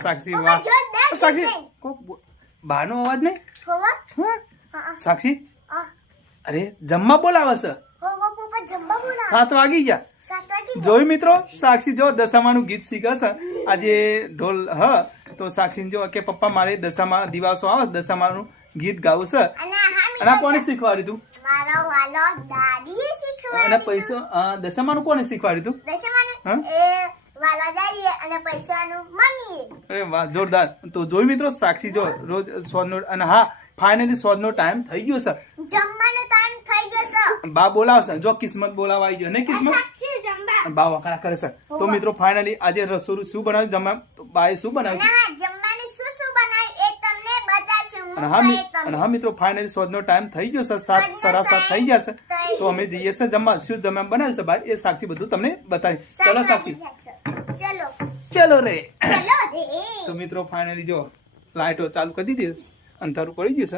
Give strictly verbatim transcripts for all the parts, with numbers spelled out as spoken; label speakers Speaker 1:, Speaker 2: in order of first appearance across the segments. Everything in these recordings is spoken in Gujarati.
Speaker 1: સાક્ષી વાહ સાક્ષી કો બાનો અવાજ નહીં હા સાક્ષી અરે જમવા બોલાવે છે સાત વાગી ગયા જોયું મિત્રો સાક્ષી જો દશામાનું ગીત શીખે છે આજે ઢોલ હ તો સાક્ષી જો કે પપ્પા મારે દશામાં દિવસો આવે દશામાનું ગીત ગાવું છે અને આ કોને શીખવાડ્યું તું
Speaker 2: મારો વાલો દાદી શીખવાડ્યું
Speaker 1: અને પૈસો દશામાનું કોને શીખવાડ્યું તું
Speaker 2: દશામાનું એ વાલો દાદી અને પૈસાનું મમ્મી
Speaker 1: અરે વાહ જોરદાર તો જોયું મિત્રો સાક્ષી જો રોજ સોજનો અને હા ફાઇનલી સોજનો ટાઈમ થઈ ગયો છે
Speaker 2: જમવાનો ટાઈમ થઈ ગયો છે
Speaker 1: બા બોલાવશે જો કિસ્મત બોલાવા આવી ગયો ને કિસ્મત
Speaker 2: સાક્ષી જમવા
Speaker 1: બા વખાણા કરે છે તો મિત્રો ફાઇનલી આજે રસોડું શું બનાવ્યું જમવા તો બાએ શું બનાવ્યું
Speaker 2: અને હા જમવાનું શું શું બનાવ્યું એ તમને બતાવશું
Speaker 1: અને
Speaker 2: હું
Speaker 1: હા
Speaker 2: કહે
Speaker 1: મિ- અને
Speaker 2: તમને
Speaker 1: હા મિત્રો ફાઇનલી સોજનો ટાઈમ થઈ ગયો છે સાત સાડા સાત થઈ ગયા છે તો અમે જઈએ છે જમવા શું જમવા બનાવ્યું છે ભાઈ એ સાક્ષી બધું તમને બતાવી ચલો સાક્ષી
Speaker 2: ચલો
Speaker 1: ચલો રે
Speaker 2: ચલો રે
Speaker 1: તો મિત્રો ફાઇનલી જો લાઈટો ચાલુ કરી દીધી અંધારું પડી ગયું છે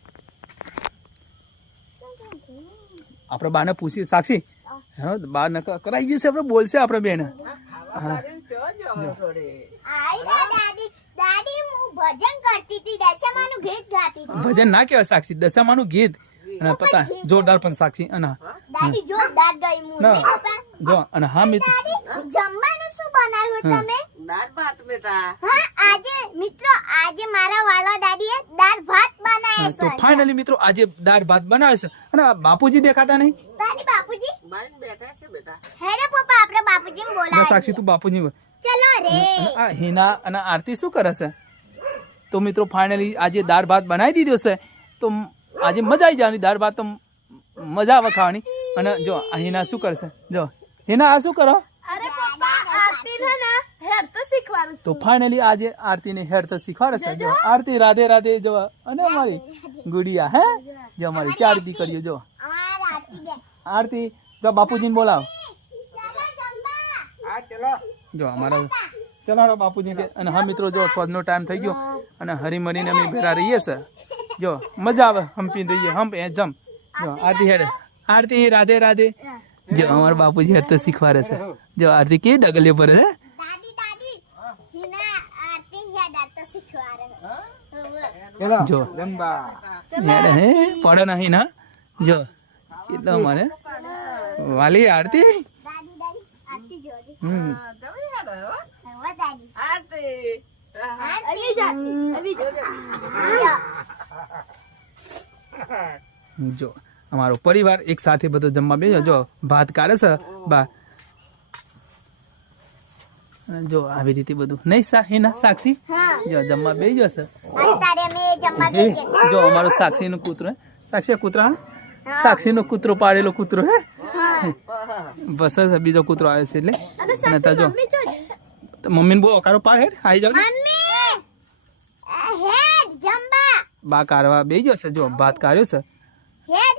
Speaker 1: આપણે બાને પૂછી સાક્ષી હા બા ન કરાઈ જશે આપણે બોલશે આપણે બેન હા
Speaker 2: આઈ રે દાદી દાદી હું ભજન કરતી હતી દશામાનું ગીત ગાતી હતી
Speaker 1: ભજન ના કહેવાય સાક્ષી દશામાનું ગીત અને પતા જોરદાર પણ સાક્ષી અને હા.
Speaker 2: દાદી જોરદાર ગઈ હું
Speaker 1: ના.
Speaker 2: નહીં પપ્પા
Speaker 1: જો અને હા મિત્ર
Speaker 2: દાદી જમવાનું શું બનાવ્યું
Speaker 1: હા.
Speaker 2: તમે
Speaker 3: દાળ ભાત બેટા
Speaker 2: હા આજે મિત્રો આજે મારા વાલા દાદીએ દાળ ભાત
Speaker 1: હા,
Speaker 2: બનાવ્યા
Speaker 1: તો
Speaker 2: છે
Speaker 1: ફાઇનલી મિત્રો આજે દાળ ભાત બનાવે છે અને આ બાપુજી દેખાતા નહીં
Speaker 2: દાદી બાપુજી
Speaker 3: બાઈને બેઠા છે બેટા
Speaker 2: હેરે પપ્પા આપણે બાપુજીને
Speaker 1: ના
Speaker 2: બોલાવીએ
Speaker 1: સાક્ષી તું બાપુજી બોલ.
Speaker 2: ચલો રે
Speaker 1: અને આ હિના અને આરતી શું કરે છે તો મિત્રો ફાઇનલી આજે દાળ ભાત બનાવી દીધો છે તો આજે મજા આવી જવાની દાળ ભાત તો મજા આવે ખાવાની અને જો આ હિના શું કરશે જો હિના આ શું કરો
Speaker 2: અરે પપ્પા આરતી છે ને હેર તો શીખવાનું
Speaker 1: તો ફાઇનલી આજે આરતી ને હેર તો શીખવાડે છે જો આરતી રાધે રાધે જો અને અમારી ગુડિયા હે જો અમારી ચાર દીકરીઓ જો
Speaker 2: અમાર આરતી બે
Speaker 1: આરતી જો બાપુજીને બોલાવો
Speaker 2: ચલો જમવા
Speaker 3: હા ચલો
Speaker 1: જો અમારા ચલાડો બાપુજી કે અને હા મિત્રો જો સ્વાદનો ટાઈમ થઈ ગયો અને હરીમરીને અમે ભેરા રહીએ છે જો મજા આવે હંપી રહીએ હંપ એ જમ જો આરતી હેડે આરતી રાધે રાધે જો અમારા બાપુજી હેડ તો શીખવાડે છે જો આરતી કેવી ડગલીઓ પર છે
Speaker 2: દાદી દાદી હિના આરતી હે દાળ તો શીખવાડે હવે
Speaker 1: જો હેડે હે પડે નહીં ના જો કેટલો મને વાલી આરતી
Speaker 2: દાદી દાદી આરતી જોજે
Speaker 1: હમ
Speaker 3: જમી હેડો હો
Speaker 2: હવે દાદી
Speaker 3: આરતી
Speaker 2: આરતી જાતી અભી
Speaker 1: જો અમારો પરિવાર એક સાથે બધો જમવા બેસો જો ભાત કાઢે છે બા અને જો આવી રીતે બધું નહીં સાહી ના સાક્ષી
Speaker 2: હા
Speaker 1: જો જમવા બેસી જશે
Speaker 2: અત્યારે મે જમવા
Speaker 1: હે
Speaker 2: બેસી
Speaker 1: જો અમારો સાક્ષી નો કૂતરો હે સાક્ષી કૂતરા સાક્ષી નો કૂતરો પાડેલો કૂતરો હે બસ જ બીજો કૂતરો આવે છે એટલે અને તા જો મમ્મીને બહુ અકારો પાડ હેડ આવી જાવ
Speaker 2: મમ્મી હેડ જમવા
Speaker 1: બા કાઢવા બેસી જશે જો ભાત કાઢ્યો છે
Speaker 2: હેડ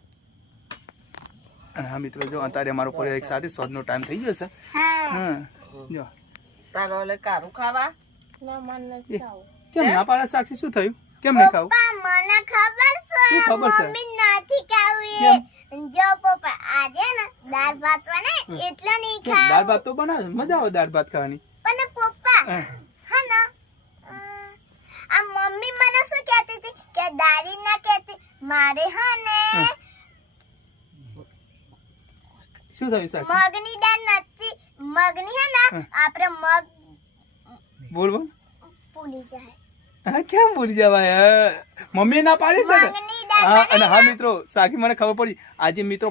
Speaker 1: અને હા મિત્રો જો અત્યારે અમારો પરિવાર એક સાથે સોજનો ટાઈમ થઈ ગયો છે
Speaker 2: હા
Speaker 1: હા જો
Speaker 3: તારો એટલે કારું ખાવા
Speaker 2: ના મન
Speaker 1: એ, કેમ ના પાડે સાક્ષી શું થયું કેમ નહીં ખાવું
Speaker 2: પપ્પા મને ખબર છે
Speaker 1: શું ખબર છે?
Speaker 2: મમ્મી નથી ખાવી જો પપ્પા આજે ને દાળ ભાત બને એટલે નહીં
Speaker 1: કેમ?
Speaker 2: ખાવ
Speaker 1: દાળ ભાત તો બનાવે મજા આવે દાળ ભાત ખાવાની
Speaker 2: પણ પપ્પા
Speaker 1: હા.
Speaker 2: હા ને અમ, આ મમ્મી મને શું કહેતી હતી કે દાદી ના કહેતી મારે હા ને
Speaker 1: હા. શું થયું સાક્ષી
Speaker 2: મગની દાળ નથી મગની હે ને
Speaker 1: હા.
Speaker 2: આપણે મગ
Speaker 1: બોલ બોલ
Speaker 2: ભૂલી જાય
Speaker 1: હા કેમ ભૂલી જવાય હા. મમ્મી ના પાડી જ ને
Speaker 2: મગની દાળ
Speaker 1: હા
Speaker 2: બને
Speaker 1: અને હા મિત્રો સાક્ષી મને ખબર પડી આજે મિત્રો